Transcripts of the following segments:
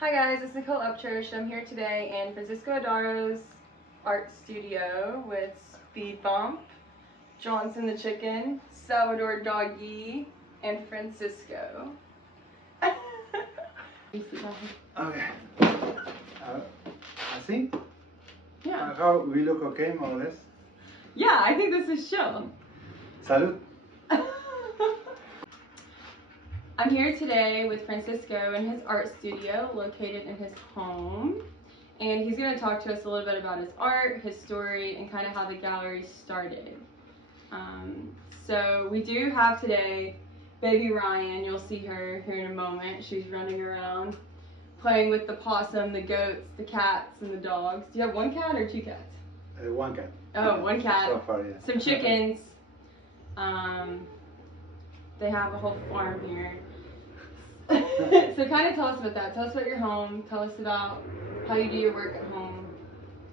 Hi guys, it's Nicole Upchurch. I'm here today in Francisco Adaro's art studio with Speed Bump, Johnson the Chicken, Salvador Doggy, and Francisco. Okay. I think? Yeah. How we look okay, more or less? Yeah, I think this is chill. Salud. I'm here today with Francisco in his art studio located in his home. And he's going to talk to us a little bit about his art, his story, and kind of how the gallery started. So we do have today baby Ryan. You'll see her here in a moment. She's running around playing with the possum, the goats, the cats, and the dogs. Do you have one cat or two cats? One cat. Oh, one cat. So far, yeah. Some chickens. They have a whole farm here. So kind of tell us about that. Tell us about your home. Tell us about how you do your work at home.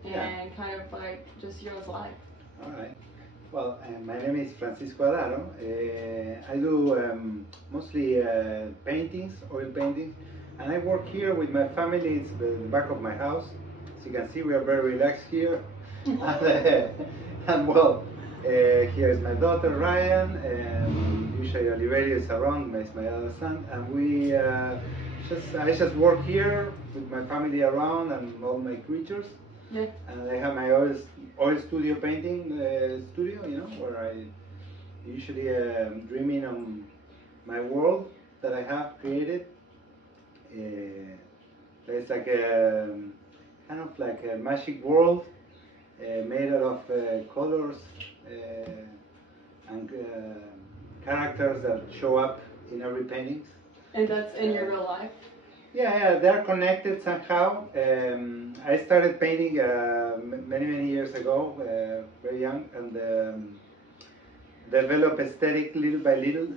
And kind of like just your life. All right. Well, my name is Francisco Adaro. I do mostly paintings, oil paintings. And I work here with my family. It's the back of my house. As you can see, we are very relaxed here. and well, here is my daughter Ryan, and usually Oliveria is around, is my other son, and we I just work here with my family around and all my creatures. Yeah. And I have my oil studio painting studio, you know, where I usually dreaming on my world that I have created. It's like a kind of like a magic world made out of colors and characters that show up in every painting. And that's in your real life? Yeah, they're connected somehow. I started painting many years ago, very young, and developed aesthetic little by little.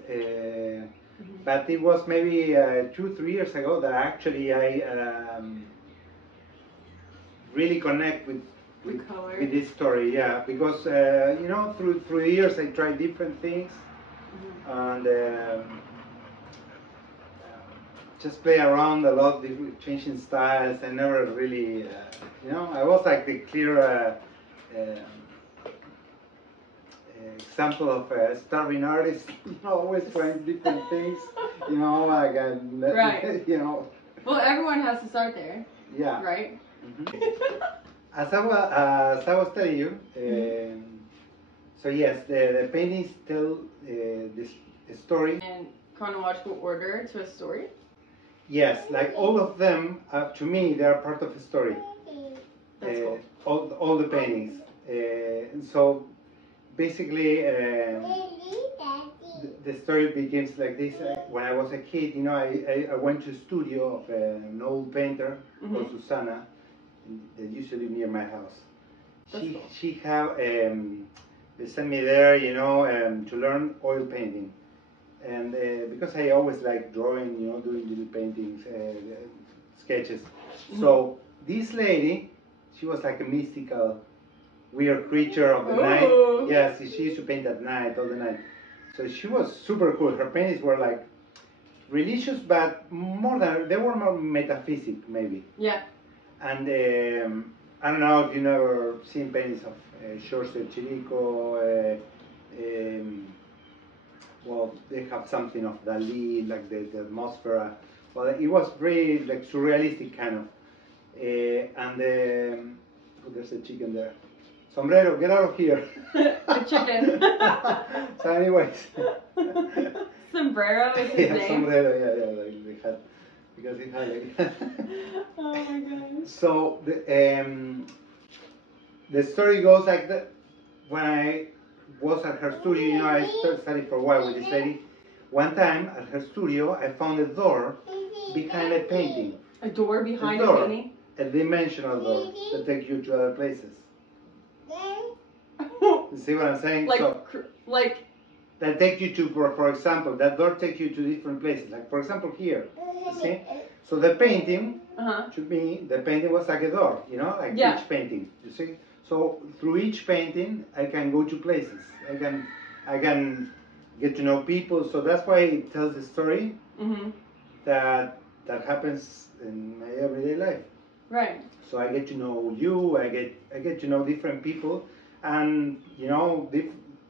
But it was maybe 2-3 years ago that actually I really connect with this story. Yeah, because you know, through the years I tried different things, and just play around a lot, changing styles. I never really, you know, I was like the clear example of a starving artist, always trying different things, you know, like, right. You know. Well, everyone has to start there. Yeah. Right? As I was telling you, so yes, the paintings tell this story. In chronological order to a story? Yes, like all of them, to me, they are part of a story. That's cool. All the paintings. So basically, the story begins like this. When I was a kid, you know, I went to a studio of an old painter called Susana, that used to live near my house. She have they sent me there, you know, to learn oil painting. And because I always like drawing, you know, doing little paintings, sketches. So this lady, she was like a mystical, weird creature of the night. Yes, she used to paint at night, all the night. So she was super cool. Her paintings were like religious, but they were more metaphysic, maybe. Yeah. And I don't know if you've never seen paintings of George de Chirico. Well, they have something of Dali, like the atmosphere. Well, it was very like surrealistic kind of. And oh, there's a chicken there. Sombrero, get out of here. A chicken. So anyways. Sombrero is his name? Sombrero, yeah, like they had, because he had like. Oh my gosh. So the story goes like that. When I was at her studio, you know, I studied for a while with this lady. One time at her studio, I found a door behind a painting. A door behind a painting? A dimensional door that takes you to other places. You see what I'm saying? Like that takes you to, for example, that door takes you to different places. Like, for example, here. You see? So the painting, to me, the painting was like a door, you know, like each painting. You see? So through each painting, I can go to places. I can get to know people. So that's why it tells the story that that happens in my everyday life. Right. So I get to know you. I get to know different people, and you know,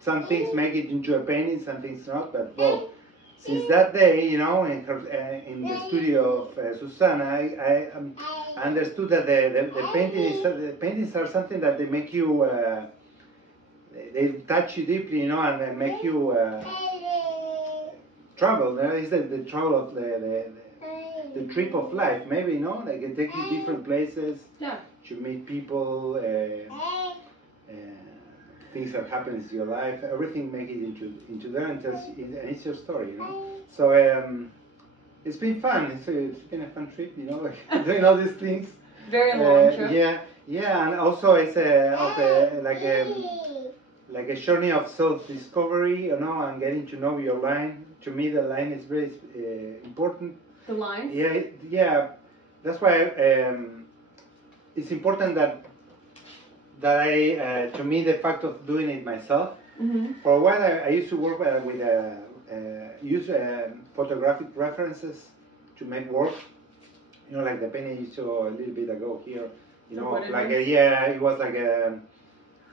some things make it into a painting, some things not. But well, since that day, you know, in the studio of Susana, I understood that the paintings are something that they make you, they touch you deeply, you know, and they make you travel. It's the travel of the trip of life, maybe, you know, like it takes you different places. Yeah. To meet people, things that happen in your life, everything make it into there and it's your story, you know. So it's been fun. It's been a fun trip, you know, like doing all these things. Very long trip. Yeah, and also it's like a journey of self-discovery, you know, and getting to know your line. To me, the line is very important. The lines? Yeah. That's why it's important that I, to me, the fact of doing it myself. Mm-hmm. For a while, I used to work with use photographic references to make work. You know, like the painting you saw a little bit ago here. You know, it was like a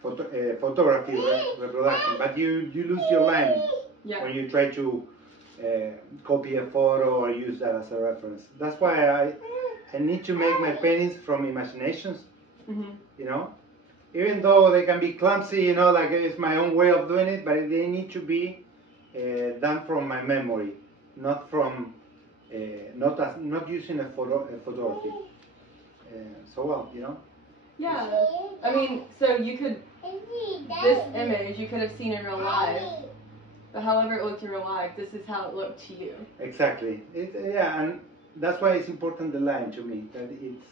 photography reproduction. But you lose your line when you try to copy a photo or use that as a reference. That's why I need to make my paintings from imaginations. Mm-hmm. You know. Even though they can be clumsy, you know, like it's my own way of doing it, but they need to be done from my memory, not from, not using a photography. So well, you know. Yeah, I mean, so you could, this image you could have seen in real life, but however it looked in real life, this is how it looked to you. Exactly. And that's why it's important, the line, to me, that it's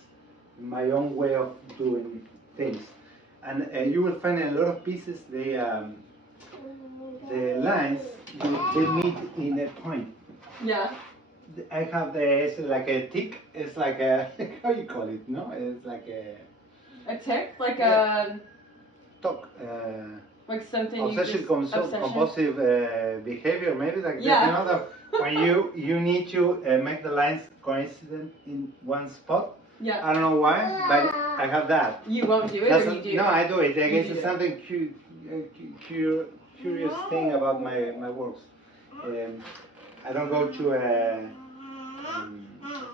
my own way of doing things. And you will find in a lot of pieces the lines they meet in a point. Yeah. I have it's like a tick. It's like a how you call it? No, it's like a tick, like a talk. Like something obsessive compulsive behavior, maybe like yeah. You know, that when you need to make the lines coincident in one spot. Yeah. I don't know why, but I have that. You won't do it, or you do? No, I do it. I guess it's something curious thing about my works. I don't go to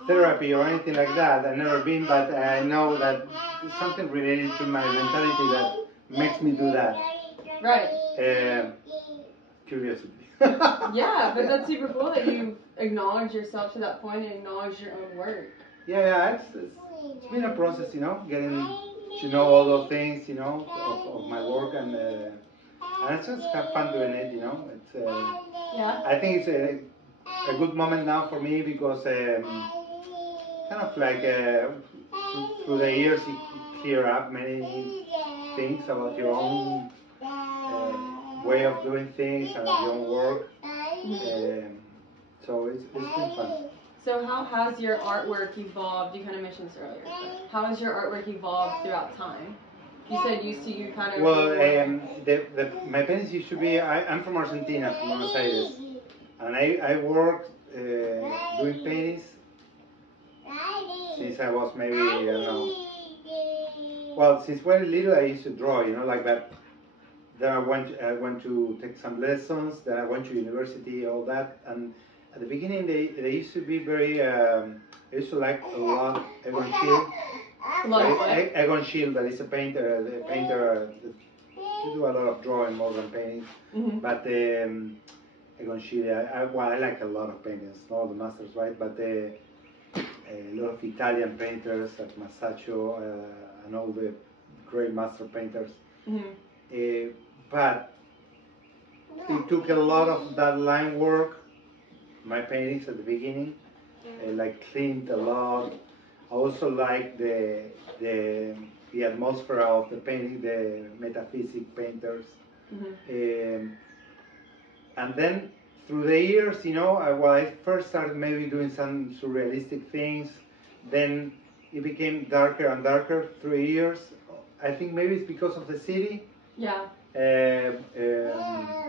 therapy or anything like that. I've never been, but I know that it's something related to my mentality that makes me do that. Right. Curiosity. Yeah, but that's super cool that you acknowledge yourself to that point and acknowledge your own work. Yeah, it's been a process, you know, getting to know all those things, you know, of my work, and I just have fun doing it, you know. It's yeah. I think it's a good moment now for me because kind of like through the years you clear up many things about your own way of doing things and your own work. So it's been fun. So how has your artwork evolved? You kind of mentioned this earlier. How has your artwork evolved throughout time? You said used to you kind of... Well, my paintings used to be... I'm from Argentina, from Buenos Aires. And I worked doing paintings since I was maybe, I don't know... Well, since very little I used to draw, you know, like that. Then I went to take some lessons, then I went to university, all that. And at the beginning, they used to be very, I used to like a lot Egon Schiele. Egon Schiele, that is a painter, you do a lot of drawing more than painting. Mm-hmm. But Egon Schiele, I like a lot of paintings, not all the masters, right? But a lot of Italian painters like Masaccio and all the great master painters. Mm-hmm. But it took a lot of that line work. My paintings at the beginning, like cleaned a lot. I also like the atmosphere of the painting, the metaphysic painters. Mm-hmm. And then through the years, you know, while I first started maybe doing some surrealistic things, then it became darker and darker through the years. I think maybe it's because of the city. Yeah. You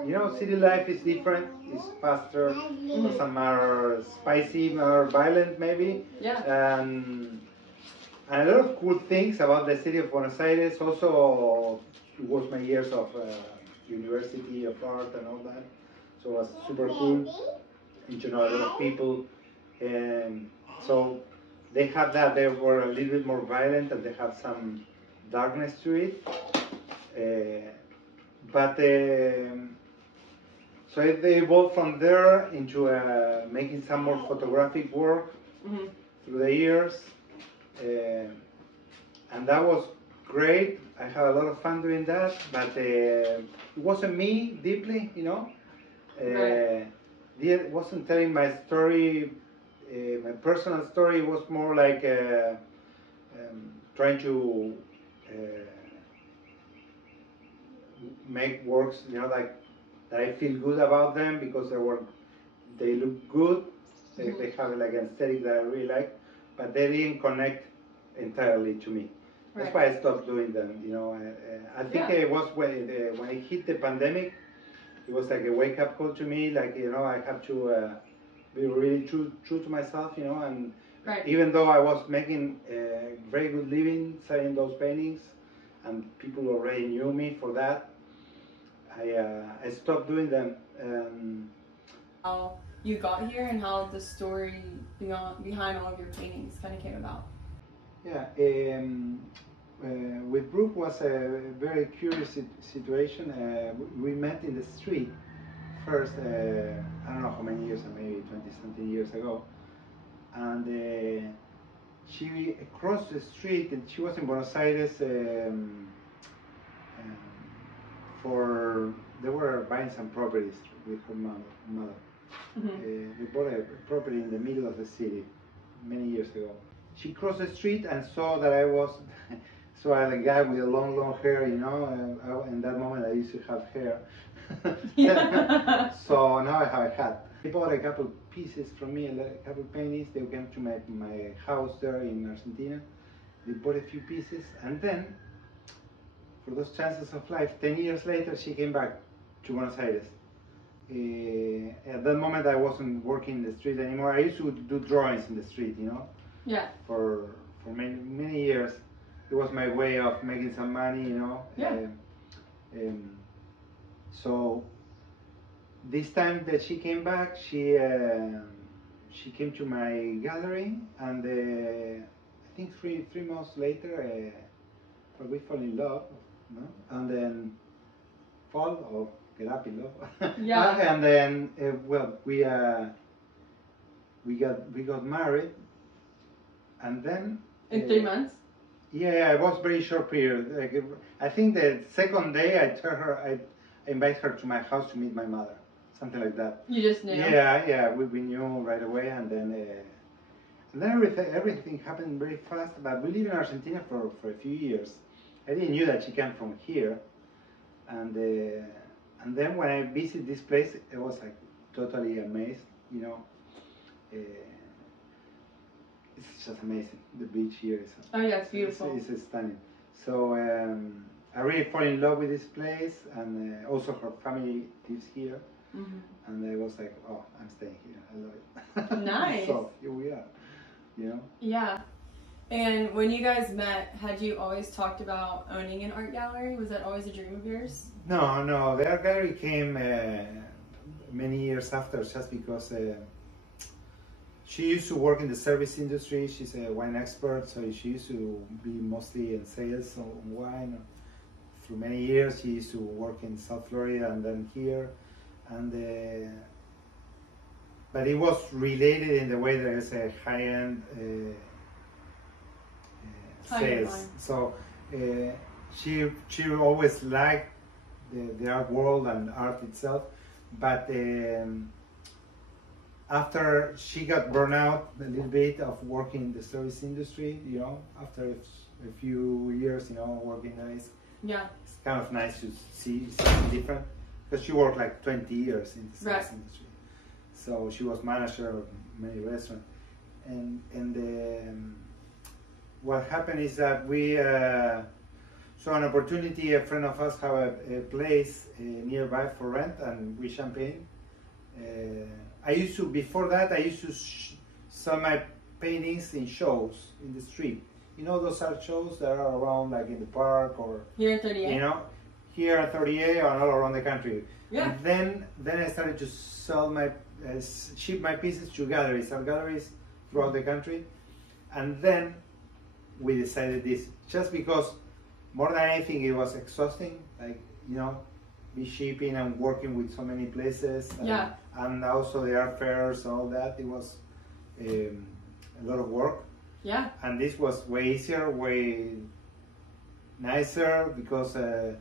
know, city life is different. It's faster. Doesn't matter spicy or violent, maybe. Yeah. And a lot of cool things about the city of Buenos Aires. Also, it was my years of University of Art and all that. So it was super cool. And you know, a lot of people. And so they have that. They were a little bit more violent, and they have some darkness to it. So they evolved from there into making some more photographic work through the years. And that was great. I had a lot of fun doing that, but it wasn't me deeply, you know. It wasn't telling my story, my personal story. It was more like trying to make works, you know, like that I feel good about them because they look good. They have like an aesthetic that I really like, but they didn't connect entirely to me. That's why I stopped doing them. You know, I think it was when I hit the pandemic. It was like a wake-up call to me. Like, you know, I have to be really true to myself. You know, and even though I was making a very good living selling those paintings, and people already knew me for that, I stopped doing them. How you got here and how the story behind all of your paintings kind of came about. Yeah, with Brooke was a very curious situation. We met in the street first, I don't know how many years, maybe 20-something years ago. And she crossed the street, and she was in Buenos Aires they were buying some properties with her mother. They bought a property in the middle of the city many years ago. She crossed the street and saw that I was I had a guy with a long hair, you know, and in that moment I used to have hair. So now I have a hat. They bought a couple pieces from me, a couple paintings. They came to my house there in Argentina. They bought a few pieces, and then, for those chances of life, 10 years later, she came back to Buenos Aires. At that moment, I wasn't working in the street anymore. I used to do drawings in the street, you know. Yeah. For many years, it was my way of making some money, you know. Yeah. So this time that she came back, she came to my gallery, and I think three months later, we fell in love, no? And then get up in love. Yeah. And then we got married, and then in 3 months. Yeah, it was very short period. Like, I think the second day I tell her I invite her to my house to meet my mother, something like that. You just knew. Yeah, we knew right away, and then everything happened very fast. But we lived in Argentina for a few years. I didn't knew that she came from here, and then when I visited this place, it was like totally amazed. You know, it's just amazing. The beach here is. Oh yeah, it's beautiful. It's stunning. So I really fall in love with this place, and also her family lives here. And I was like, oh, I'm staying here. I love it. Nice. So here we are. You know. Yeah. And when you guys met, had you always talked about owning an art gallery? Was that always a dream of yours? No. The art gallery came many years after, just because she used to work in the service industry. She's a wine expert, so she used to be mostly in sales of wine. Through many years, she used to work in South Florida and then here. But it was related in the way there is a high-end sales. So she always liked the art world and art itself, but after she got burned out a little bit of working in the service industry, you know, after a few years, you know, working there, it's kind of nice to see something different, because she worked like 20 years in the service industry. So she was manager of many restaurants, and what happened is that So an opportunity, a friend of us have a place nearby for rent, and with champagne. I used to, before that, I used to sell my paintings in shows in the street. You know those art shows that are around, like in the park or here in 38. You know, here at 38 or all around the country. Yeah. And then I started to sell my ship my pieces to galleries, art galleries throughout the country. And then we decided this, just because more than anything it was exhausting, like, you know, be shipping and working with so many places. And also the art fairs, all that. It was a lot of work. Yeah. And this was way easier, way nicer, because the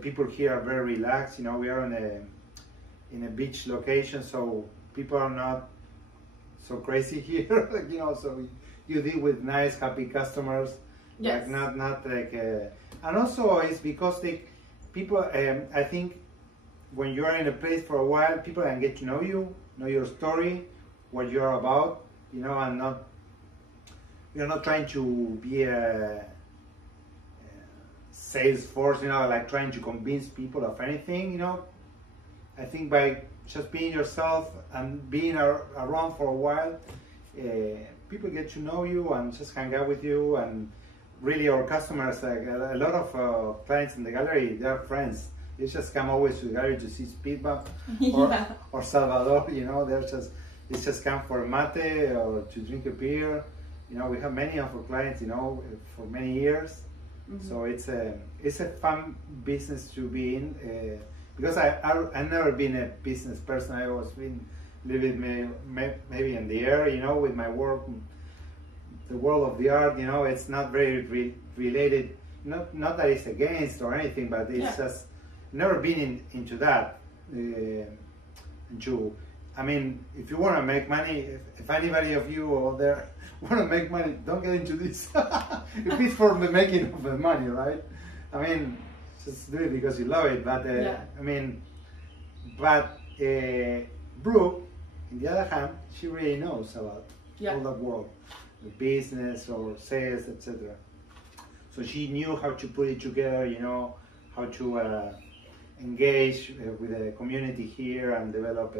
people here are very relaxed. You know, we are in a beach location, so people are not so crazy here. Like, you know, so you deal with nice, happy customers. Yes. Like not like, and also it's because people. I think when you are in a place for a while, people can get to know you, know your story, what you're about. You know, and you're not trying to be a sales force, you know, like trying to convince people of anything, you know. I think by just being yourself and being around for a while, people get to know you and just hang out with you. And really our customers, like a lot of clients in the gallery, they're friends. They just come always to the gallery to see Speed Bump or Salvador, you know. They just come for a mate or to drink a beer. You know, we have many of our clients, you know, for many years. Mm-hmm. So it's a fun business to be in, because I've never been a business person. I always been a little bit maybe in the air, you know, with my work. The world of the art, you know, it's not very related. Not that it's against or anything, but it's just never been into that. I mean, if you want to make money, if anybody of you over there want to make money, don't get into this. If it's for the making of the money, right? I mean, just do it because you love it. But I mean, but Brooke, on the other hand, she really knows about all that world, the business or sales, etc. So she knew how to put it together, you know, how to engage with the community here and develop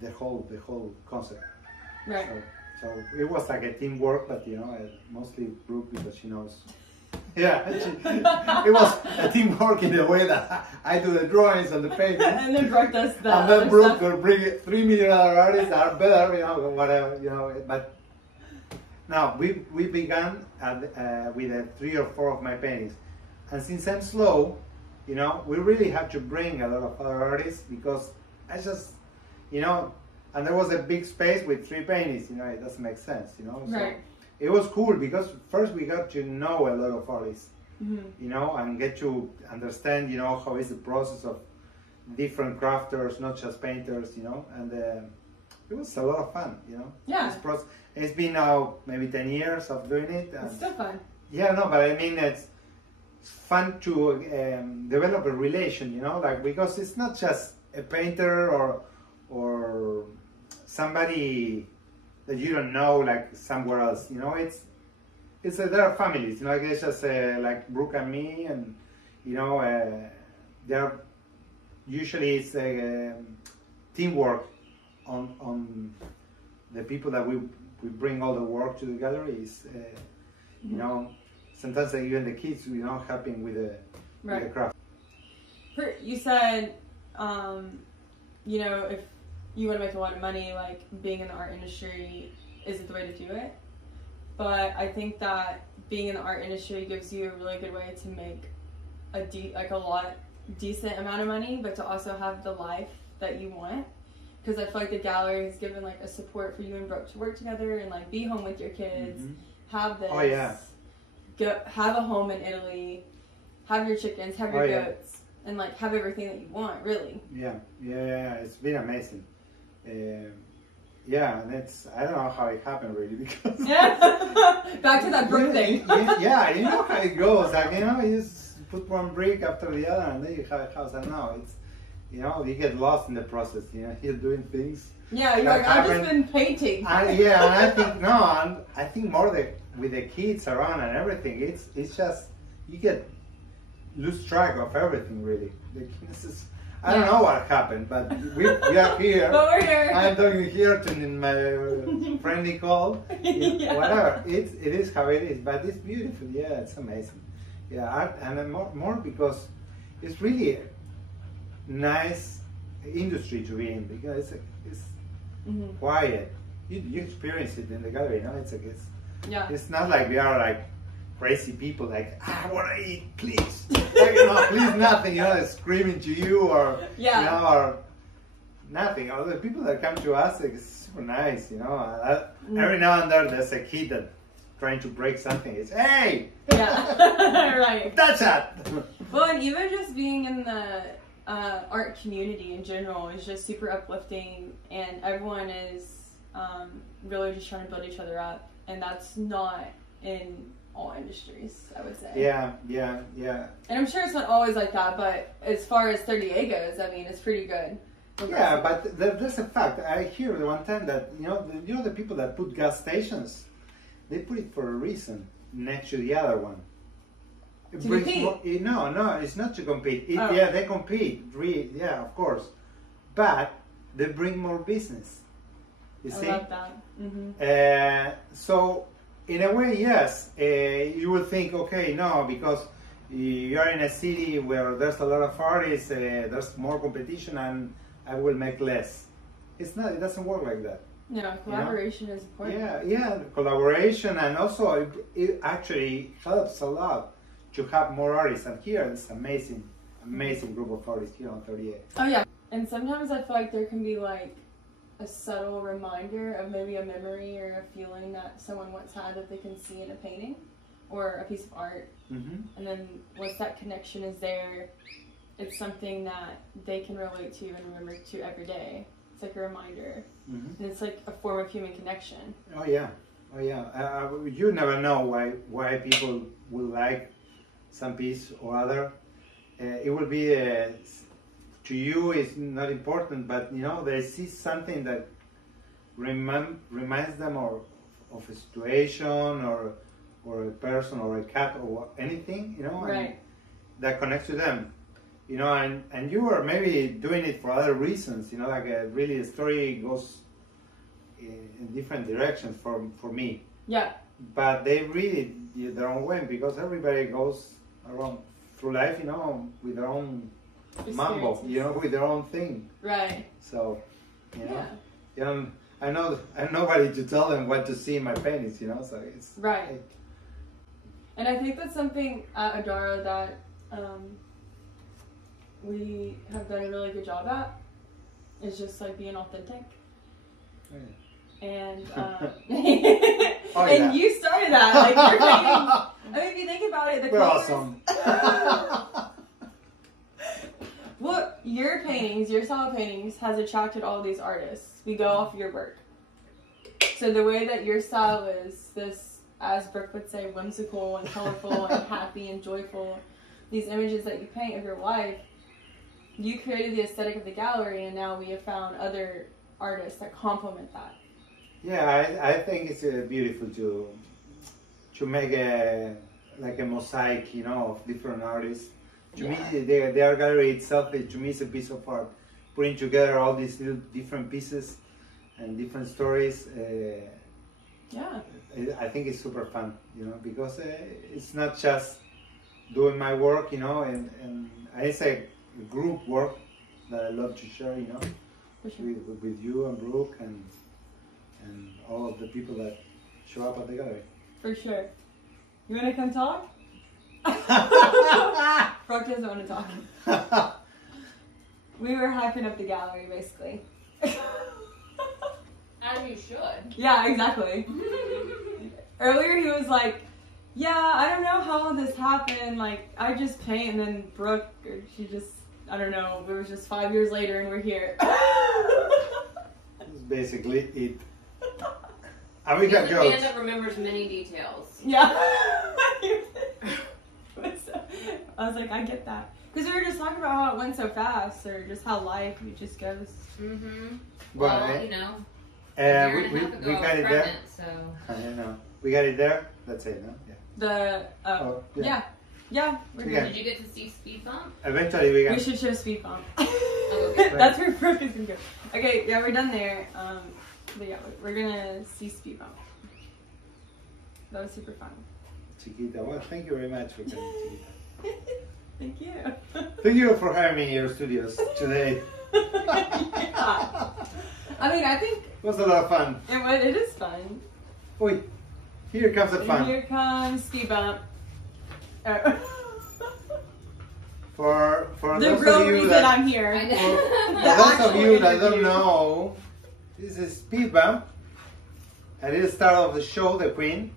the whole concept. Right. So it was like a teamwork, but you know, mostly Brooke, because she knows. Yeah, it was a teamwork in the way that I do the drawings and the paintings. And then Brooke does that. And then Brooke will bring $3 million artists that are better, you know, whatever, you know. But now we began with 3 or 4 of my paintings, and since I'm slow, you know, we really have to bring a lot of other artists, because I just, you know, and there was a big space with 3 paintings, you know, it doesn't make sense, you know. So right. It was cool because first we got to know a lot of artists, you know, and get to understand, you know, how is the process of different crafters, not just painters, you know, and it was a lot of fun, you know. Yeah. It's been now maybe 10 years of doing it. And it's still fun. Yeah, no, but I mean, it's fun to develop a relation, you know, like, because it's not just a painter or somebody that you don't know, like somewhere else, you know. It's there are families, you know, like it's just like Brooke and me, and you know, they're usually it's teamwork on the people that we bring all the work to the galleries. You know, sometimes even the kids, you know, helping with the craft. You said, you know, if you want to make a lot of money, like being in the art industry isn't the way to do it. But I think that being in the art industry gives you a really good way to make a decent amount of money, but to also have the life that you want. Because I feel like the gallery has given like a support for you and Brooke to work together and like be home with your kids, have this, have a home in Italy, have your chickens, have your goats, and like have everything that you want, really. Yeah, it's been amazing. Yeah, and I don't know how it happened really, because back to that brick thing. Yeah, you know how it goes. Like, you know, you just put one brick after the other, and then you have a house. And now you know, you get lost in the process. You know, he's doing things. Yeah, you're like, I've just been painting. Yeah, and I think I think more with the kids around and everything. It's just you lose track of everything really. I don't know what happened, but we are here. But we're here. I'm talking here to my friend Nicole. Yeah. Whatever. It is how it is, but it's beautiful. Yeah, it's amazing. Yeah, art, and more because it's really a nice industry to be in because it's quiet. You experience it in the gallery, you know. It's not like we are like crazy people like I want to eat, please, like, you know, please nothing, you know, screaming to you or you know, or nothing. Or the people that come to us, like, it's super nice, you know. Every now and then there's a kid that trying to break something. It's hey, right. That's that. Well, and even just being in the art community in general is just super uplifting, and everyone is really just trying to build each other up, and that's not in all industries, I would say. Yeah. And I'm sure it's not always like that, but as far as 30A goes, I mean, it's pretty good. Yeah, but there's a fact. I hear one time that you know the people that put gas stations, they put it for a reason next to the other one. It to brings compete? More, no, it's not to compete. Yeah, they compete. Yeah, of course, but they bring more business. You see? I love that. So. In a way, yes, you would think, okay, no, because you are in a city where there's a lot of artists, there's more competition, and I will make less. It's not. It doesn't work like that. No, collaboration is important. Yeah, collaboration, and also it actually helps a lot to have more artists. And here, it's amazing group of artists here on 38. Oh yeah, and sometimes I feel like there can be like a subtle reminder of maybe a memory or a feeling that someone once had that they can see in a painting or a piece of art. And then once that connection is there, it's something that they can relate to and remember to every day. It's like a reminder. And it's like a form of human connection. Oh yeah. You never know why people will like some piece or other. It will be to you is not important, but you know they see something that reminds them of a situation or a person or a cat or anything, you know, right. that connects to them, you know, and you are maybe doing it for other reasons, you know, like really the story goes in different directions for me. Yeah. But they read it their own way because everybody goes around through life, you know, with their own mambo, you know, with their own thing. Right. So, you know, I'm nobody to tell them what to see in my paintings, you know, so it's... Right. And I think that's something at Adaro that we have done a really good job at, is just like being authentic. Yeah. And and you started that, like your paintings, I mean, if you think about it, we're colors, awesome. Well, your paintings, your style of paintings has attracted all these artists. We go off your work. So the way that your style is this, as Brooke would say, whimsical and colorful and happy and joyful, these images that you paint of your life, you created the aesthetic of the gallery, and now we have found other artists that complement that. Yeah, I think it's beautiful to make a mosaic, you know, of different artists. To me, the art gallery itself, to me, is a piece of art. Putting together all these little different pieces and different stories. I think it's super fun, you know, because it's not just doing my work, you know, and it's a group work that I love to share, you know, with you and Brooke and all of the people that show up at the gallery. For sure. You want to come talk? Brooke doesn't want to talk. We were hyping up the gallery, basically. As you should. Yeah, exactly. Earlier he was like, yeah, I don't know how this happened, like, I just paint, and then Brooke, she just, I don't know, it was just 5 years later and we're here. That's basically it. And we got jokes. Man that remembers many details. Yeah. I was like, I get that. Because we were just talking about how it went so fast, or just how life just goes. Mm-hmm. Well, you know, we got it there. So I don't know. We got it there. That's it, no? Yeah. Yeah. We're good. did you get to see Speed Bump? Eventually we got. We should show Speed Bump. Okay. That's where Brooke is gonna go. Okay, yeah, we're done there. But yeah, we're gonna see Speed Bump. That was super fun. Chiquita, well, thank you very much for coming, Chiquita. Thank you. Thank you for having me in your studios today. Yeah. I mean, I think It was a lot of fun. it is fun. Oi, here comes the fun. Here comes Speed Bump. Oh. For The those real of you reason that I'm here. I know. for those of you that don't know, this is Speed Bump. I did the start of the show, the Queen,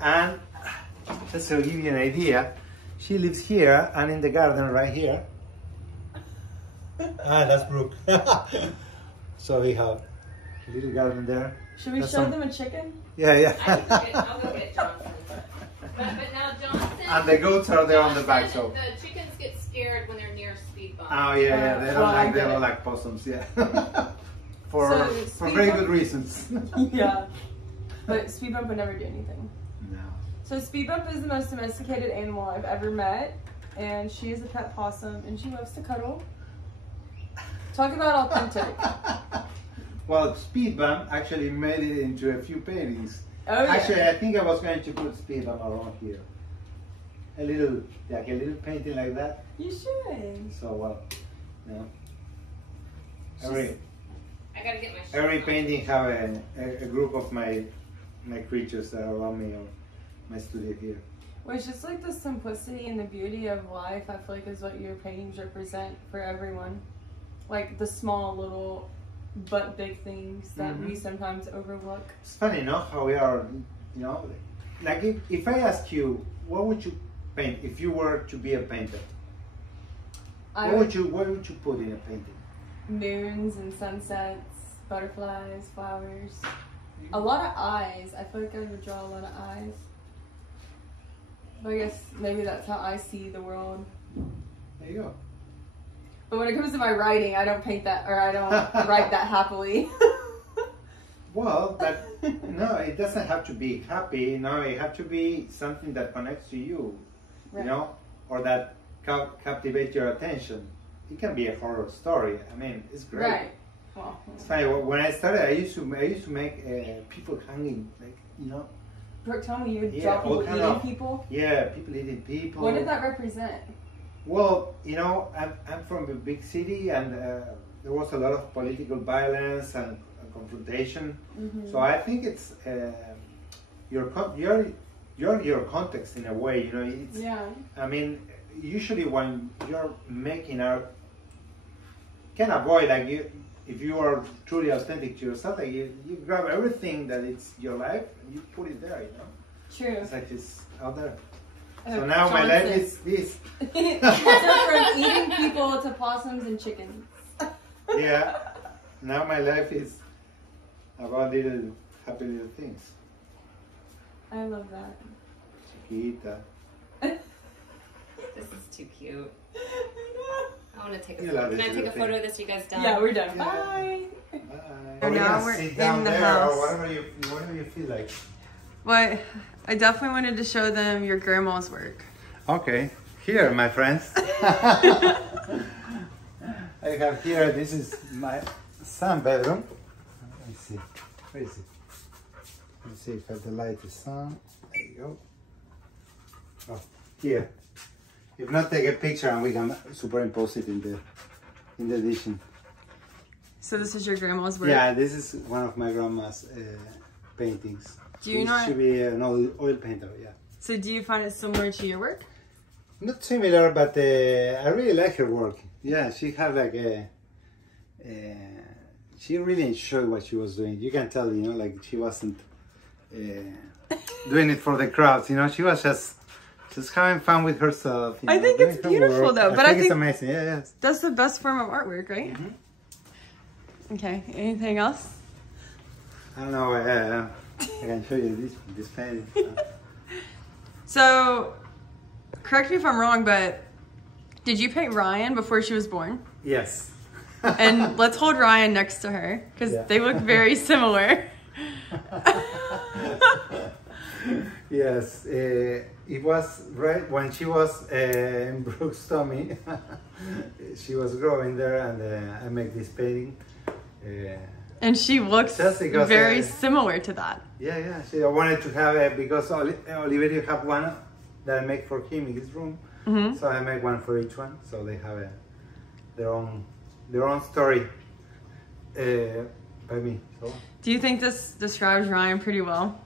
and just to give you an idea, she lives here and in the garden right here. That's Brooke. So we have a little garden there. Should we show them a chicken? Yeah. I'll go get Johnson. But now Johnson. And the goats are there on the back, so. The chickens get scared when they're near Speed Bump. Oh yeah, they don't like possums, yeah. for very good reasons. Yeah. But Speed Bump would never do anything. No. So Speed Bump is the most domesticated animal I've ever met, and she is a pet possum, and she loves to cuddle. Talk about authentic. Well, Speed Bump actually made it into a few paintings. Oh yeah. Actually, I think I was going to put Speed Bump around here. A little painting like that. You should. So well, I gotta get my shirt every on. painting have a group of my creatures that are around me or my studio here. Well, it's just like the simplicity and the beauty of life, I feel like, is what your paintings represent for everyone. Like the small little but big things that we sometimes overlook. It's funny, no? How we are, like if I ask you, what would you paint if you were to be a painter? What would you put in a painting? Moons and sunsets, butterflies, flowers. A lot of eyes. I feel like I would draw a lot of eyes. But I guess maybe that's how I see the world. There you go. But when it comes to my writing, I don't paint that, or I don't write that happily. Well, no, it doesn't have to be happy. No, it has to be something that connects to you, Right. or that captivates your attention. It can be a horror story. I mean, it's great. Right. Well, It's funny. When I started, I used to make people hanging, Brooke told me you would Yeah, draw people all kind eating of- people. Yeah, people eating people. What did that represent? Well, I'm from a big city, and there was a lot of political violence and confrontation. So I think it's your context in a way. It's. Yeah. I mean, usually when you're making art, you can avoid if you are truly authentic to yourself, you grab everything that it's your life and you put it there. True. It's like it's out there. Oh, So now my life Johnson. is this. So from eating people to possums and chickens. Yeah. Now my life is about little happy little things. I love that. Chiquita. This is too cute. I want to take a You photo. love Can I this take a little photo thing. of this? You guys done? Yeah, we're done. Yeah. Bye. Bye. So now we're sit in down the there house. or whatever you feel like. But I definitely wanted to show them your grandma's work. Okay, here, my friends. I have here. This is my son's bedroom. Let me see. Where is it? Let's see if the light is on. There you go. Oh, here. If not, take a picture and we can superimpose it in the edition. So this is your grandma's work? Yeah, this is one of my grandma's paintings. Do you This know? should be an oil painter, yeah. So do you find it similar to your work? Not similar, but I really like her work. Yeah, she had like she really enjoyed what she was doing. You can tell, like she wasn't doing it for the crowds. She was just having fun with herself. I think doing it's her beautiful work. though. But I think it's amazing. Yeah, yes. that's the best form of artwork, right? Okay. Anything else? I don't know. I can show you this painting. So, correct me if I'm wrong, but Did you paint Ryan before she was born? Yes. And let's hold Ryan next to her because they look very similar. Yes, it was right when she was in Brooke's tummy. She was growing there, and I make this painting. And she looks because, very similar to that. Yeah. I wanted to have it because Oliverio have one that I make for him in his room. Mm-hmm. So I make one for each one, so they have their own story by me. So. Do you think this describes Ryan pretty well?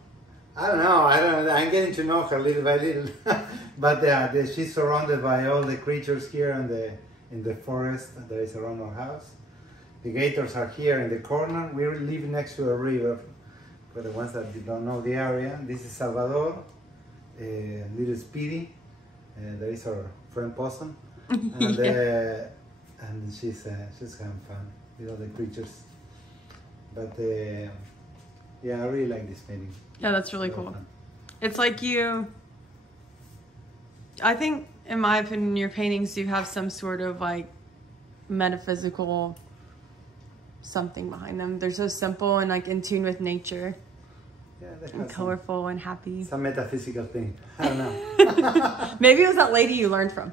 I don't know. I'm getting to know her little by little, but she's surrounded by all the creatures here in the forest that is around our house. The gators are here in the corner. We live next to a river. For the ones that don't know the area, this is Salvador, little Speedy. There is our friend Possum, and and she's having fun with all the creatures. But yeah, I really like this painting. Yeah, that's really cool. It's like I think, in my opinion, your paintings do have some sort of like metaphysical something behind them. They're so simple and like in tune with nature. Yeah, and colorful and happy. Some metaphysical thing. I don't know. Maybe it was that lady you learned from.